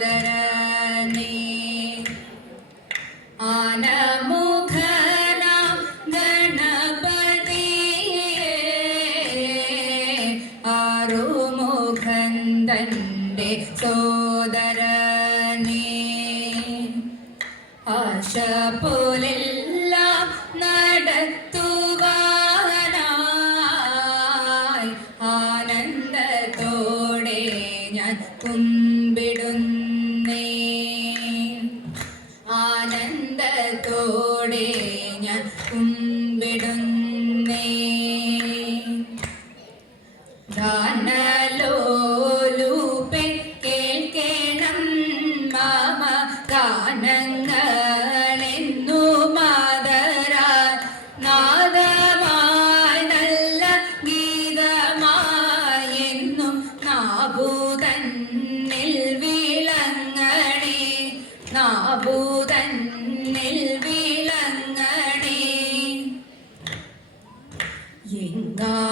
സോദരനേ ആനമുഖനാം ഗണപതിയേ ആറുമുഖൻ തന്റെ സോദരനേ ആശപോലെല്ലാം നടത്തുവാനായി ആനന്ദത്തോടെ ഞാൻ കുമ്പിടുന്നേ ആനന്ദത്തോടെ ഞാൻ കുമ്പിടുന്നേ ഗാനലോലുപേ കേൾക്കണം മമ ഗാനങ്ങളെന്നു മാതരാൽ നാദമായി നല്ല ഗീതമായെന്നും നാഭൂതന്നിൽ വിളങ്ങണേ നാഭൂതന്നിൽ വിളങ്ങണേ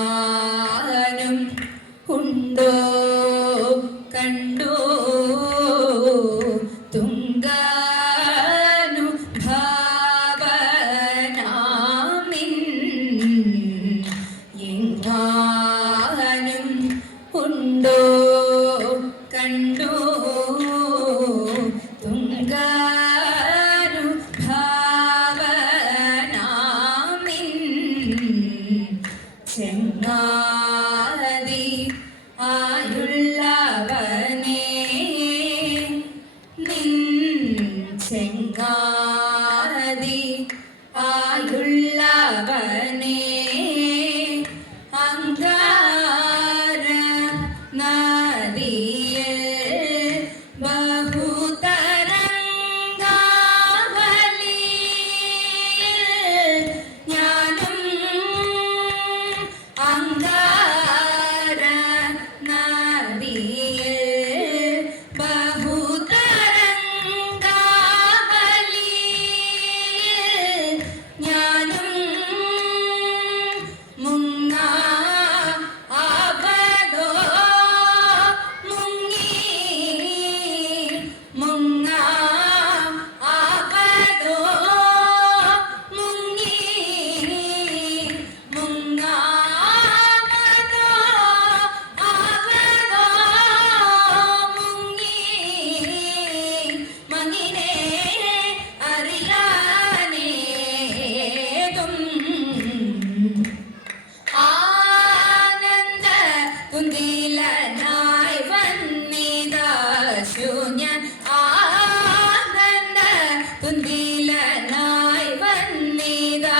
എങ്ങാനും ഉണ്ടോ കണ്ടോ തുംഗാനുഭാവനാമിൻ എങ്ങാനും ഉണ്ടോ കണ്ടോ തുംഗാനുഭാവനാമിൻ ചെങ്ങാതി ആയുള്ളവനേ നിൻ ചെങ്ങാതി ആയുള്ളവനേ അങ്കാര നദിയിൽ ബഹുതരംഗാവലിയിൽ ഞാനും അങ്കാര നദിയിൽ ബഹുതരംഗാവലിയിൽ ഞാനും മുങ്ങാ ആവതോ മുങ്ങി മുങ്ങാ ആവതോ മുങ്ങി മുങ്ങാ ആവതോ മുങ്ങി മങ്ങിനെ അറിയാനേതും ആനന്ദ കുന്തിലനായി വന്നിതാ ശൂന്യൻ ആനന്ദ കുന്തിലനായി വന്നിതാ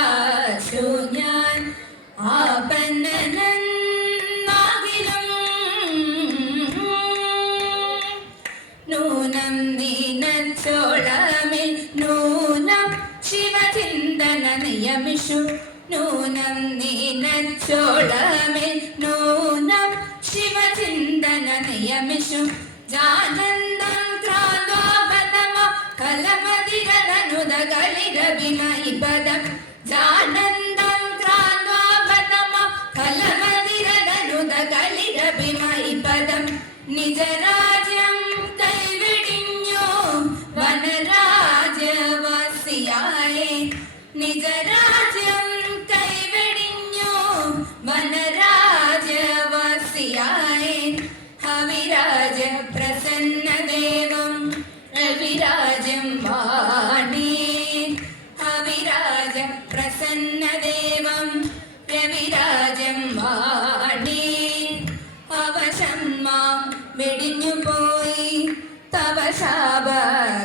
ശൂന്യൻ ആപന്നനാകിലും നൂനം നീനച്ചോളമിൽ നൂനം ശിവചിന്തന നിയമിഷു നൂനം നീനച്ചോളമിൽ നൂനം ശിവചിന്തന നിയമിഷു ജാനന്ദം ക്രാന്തോപതമോ കലമതിരനുദകളിരവിമയി പദം ജാനന്ദം ക്രാന്തോപതമോ കലമതിരനുദകളിരവിമയി പദം നിജരാജ്യം കൈവിടിഞ്ഞു വനരാജവാസിയായേ നിജരാജ്യം കൈവിടിഞ്ഞു വനരാജവാസിയായേ ഹവിരാജ പ്രസന്നദേവം രവിരാജം വാണി ഹവിരാജ പ്രസന്നദേവം രവിരാജം വാണി അവശം മാം വെടിഞ്ഞു പോയി തവ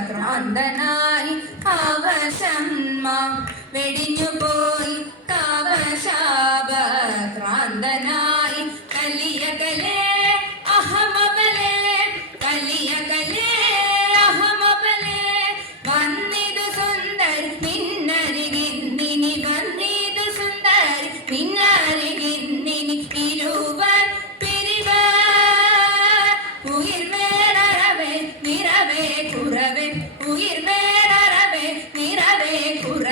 ശാപക്രാന്തനായി അവശം മാം വെടിഞ്ഞു പോയി തവ ശാപക്രാന്തനായി കലിയകലേ അഹമബലേ കലിയകലേ അഹമബലേ വന്നിതു സുന്ദരി നിന്നരികിന്നിനി വന്നിതു സുന്ദരി നിന്നരികിന്നിനി ഇരുവർ പിരിവർ ഉയിർമേലറവേ നിറവേ കുറവേ ഉയിർമേലറവേ നിറവേ കുറവേ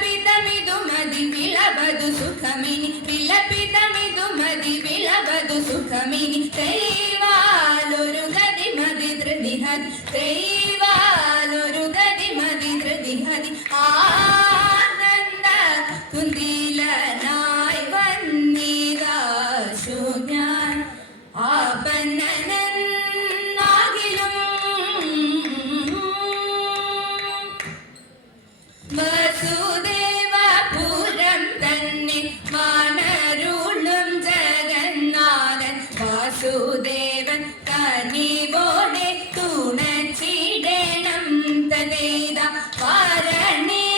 വിലപിതമിതുമതി വിളവതു സുഖമിനി വിലപിതമിതുമതി വിളവതു സുഖമിനി ദൈവാലൊരു ഗതി മതി ധൃതിഹതി ദൈവാലൊരു ഗതി മതി ധൃതിഹതി ആനന്ദ തുന്തിലനായി വന്നിതാശു ഞാൻ ആപന്നനാകിലും വസുദേവപുരം തന്നെ വാനരുളും ജഗന്നാഥൻ വാസുദേവൻ കനിവോടെ തുണച്ചിടണം തദേത വാരണേന്ദ്രാനന്ദേവൻ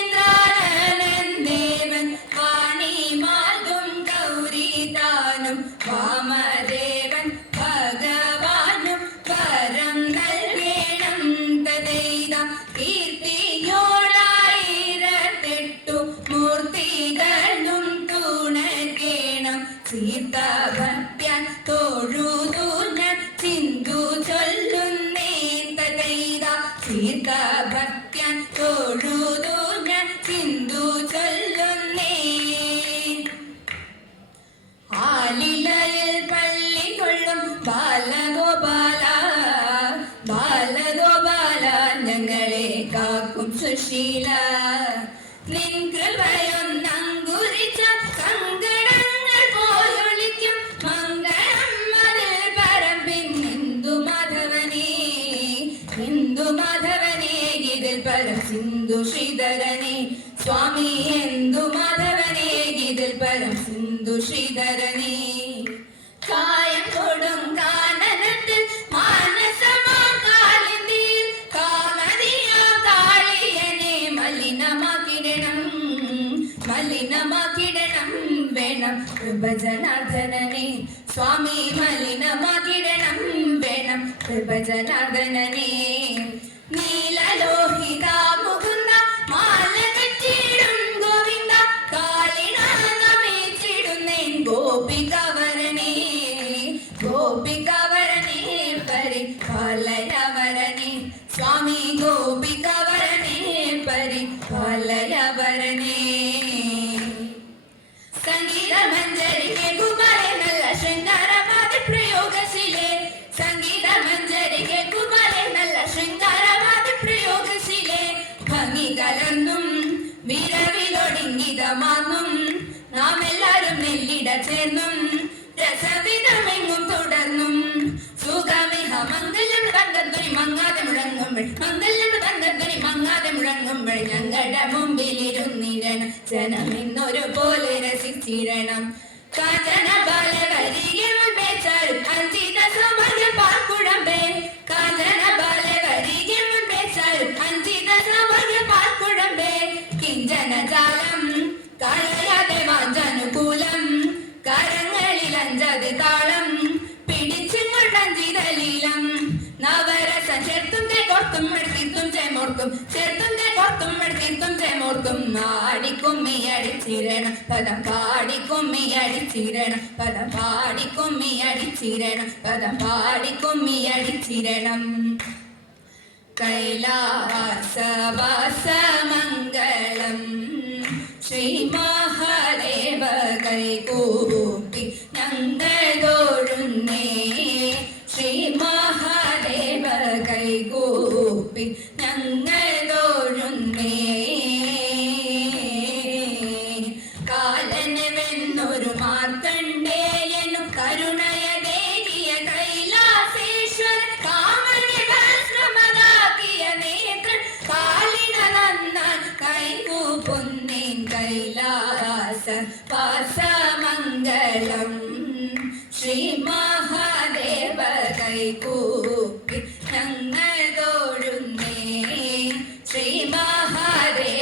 വാണിമാതും ഗൗരീതാനും വാമദേവൻ ഭഗവാനും വരം നൽകണം തദേത കീർത്തിയോടായിരത്തെട്ടു മൂർത്തികളും തുണക്കേണം സീതഭക്യാൻ തൊഴുതു ഞാൻ സിന്ധു ചൊല്ലുന്നേൻ തദേത സീതഭക്യാൻ തൊഴുതു ഞാൻ സിന്ധു ചൊല്ലുന്നേൻ ആലിലയിൽ പള്ളി കൊള്ളും ബാലഗോപാല ബാലഗോപാല ഞങ്ങളെ കാക്കും സുശീല നിൻ കൃപയൊന്നങ്കുരിച്ച സങ്കടങ്ങൾ പോയൊളിക്കും മംഗളം അതിൽ പരമ്പിൻ ഹിന്ദു മാധവനെ ഇതിൽ പരം സിന്ധു ശ്രീധരനെ സ്വാമി ഹിന്ദു മാധവനെ ഇതിൽ പരം സിന്ധു ശ്രീധരനെ കായം കൊടും കാനനത്തിൽ മാനസമാകാലിന്തിയിൽ കാമതിയാ കാളിയനെ മലിനമാക്കിടണം വേണം കൃപജനാർദ്ദനനെ സ്വാമി മലിനമാക്കിടണം വേണം കൃപജനാർദ്ദനനെ നീലലോഹിത മുകുന്ദ മാല കെട്ടിടും ഗോവിന്ദ കാളിനാമേച്ചിടുന്നേൻ ഗോപികവരനെ പരിപാലയവരനെ സ്വാമി ഗോപികവരനെ പരിപാലയവരനെ സംഗീത മഞ്ജരിക്ക് കുമാരെ നല്ല ശൃംഗാരവാദ പ്രയോഗശിലെ സംഗീത മഞ്ജരിക്ക് കുമാരെ നല്ല ശൃംഗാരവാദ പ്രയോഗശിലെ ഭംഗി കലർന്നും വിരവിലൊടുങ്ങിതമാർന്നും നാം എല്ലാരും നെല്ലിട ചേർന്നും രസവിധമെങ്ങും തുടർന്നും സുഖമിഹ മംഗല്യം തങ്കധ്വനി മങ്ങാതെ മുഴങ്ങുമ്പോൾ മംഗല്യം തങ്കധ്വനി മങ്ങാതെ മുഴങ്ങുമ്പോൾ ഞങ്ങളുടെ മുമ്പിലിരുന്നിടണം ജനമിന്നൊരു പോലെ രസിച്ചിടണം കാഞ്ചന ബാലവരികെ മുൻപേച്ചാൽ അഞ്ചിത സൗഭാഗ്യ പാർക്കുഴമ്പേ കാഞ്ചന ബാലവരികെ മുൻപേച്ചാൽ അഞ്ചിത സൗഭാഗ്യ പാർക്കുഴമ്പേ കിഞ്ചന ജാലം കളയാതെ വാഞ്ചനുകൂലം കരങ്ങളിൽ അഞ്ചത് താളം പിടിച്ചും കൊണ്ടഞ്ചിതലീലം നവരസ ചേർത്തും കോർത്തും എടുത്തിർത്തും ചേമോർക്കും ചേർത്തും കോർത്തും എടുത്തിർത്തും ചേമോർക്കും ആടിക്കുമ്മി അടിച്ചിരണം പദം പാടിക്കുമ്മി അടിച്ചിരണം പദം പാടിക്കുമ്മി അടിച്ചിരണം പദം പാടിക്കുമ്മി അടിച്ചിരണം കൈലാസവാസമംഗളം ശ്രീ മഹാദേവ കൈകൂപ്പി ഞങ്ങൾ തോഴുന്നേ ശ്രീ മഹാദേവ കൈകൂപ്പി ഞങ്ങൾ തോഴുന്നേ കാലനവെന്നൊരു മാർക്കണ്ഡേയനും കരുണയ ദേവിയ കൈലാസേശ്വര കാമനെ ഭസ്മമതാക്കിയ നേത്രൻ കാലിന നന്നാൻ കൈകൂപ്പുന്നേൻ കൈലാസ പാസമംഗളം ശ്രീ മഹാദേവ കൈകൂപ്പി ഞങ്ങൾ തോഴുന്നേ ശ്രീ മഹാദേവ